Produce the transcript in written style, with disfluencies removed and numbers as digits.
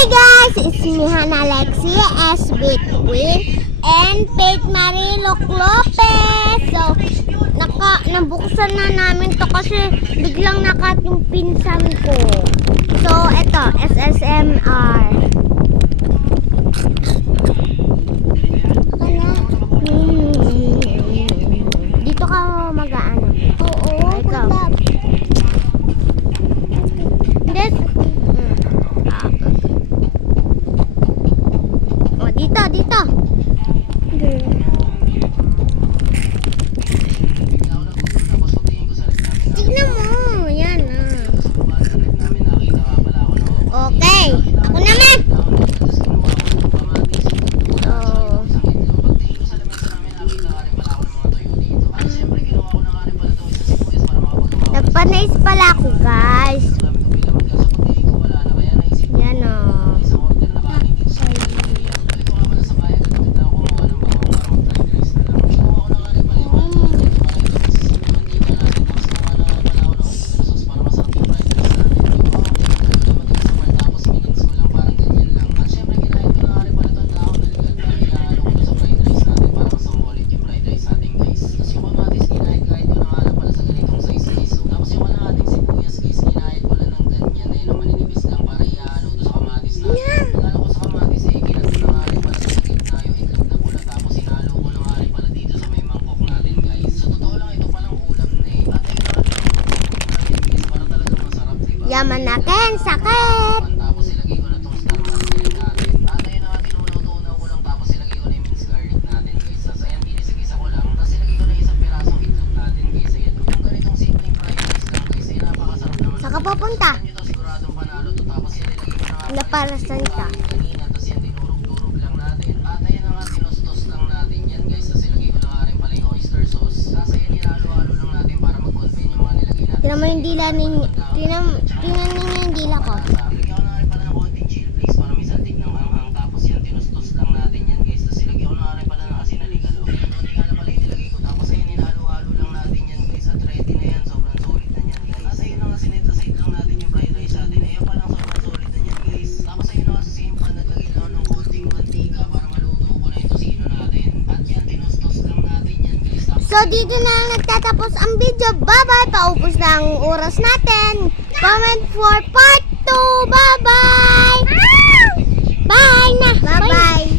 Hi guys! It's me, Hannah Lexi, SB Queen, and Faith Marie Lopez. So, nabuksan na namin to kasi biglang nakat yung pinsan ko. So, eto, SSMR. Dito ka mag-ano? Oo, ikaw. Dito. Tignan mo. Yan ah. Okay. Ako naman. Nagpanais pala ako guys. Yan ah. Yaman natin, sakit. Saka papunta. Naparasan siya. Tingnan mo yung dila ninyo. Tingnan ninyo yung dila ko. So, dito na lang nagtatapos ang video. Bye-bye! Paubos na ang oras natin. Comment for part 2. Bye-bye! Bye na! Bye-bye!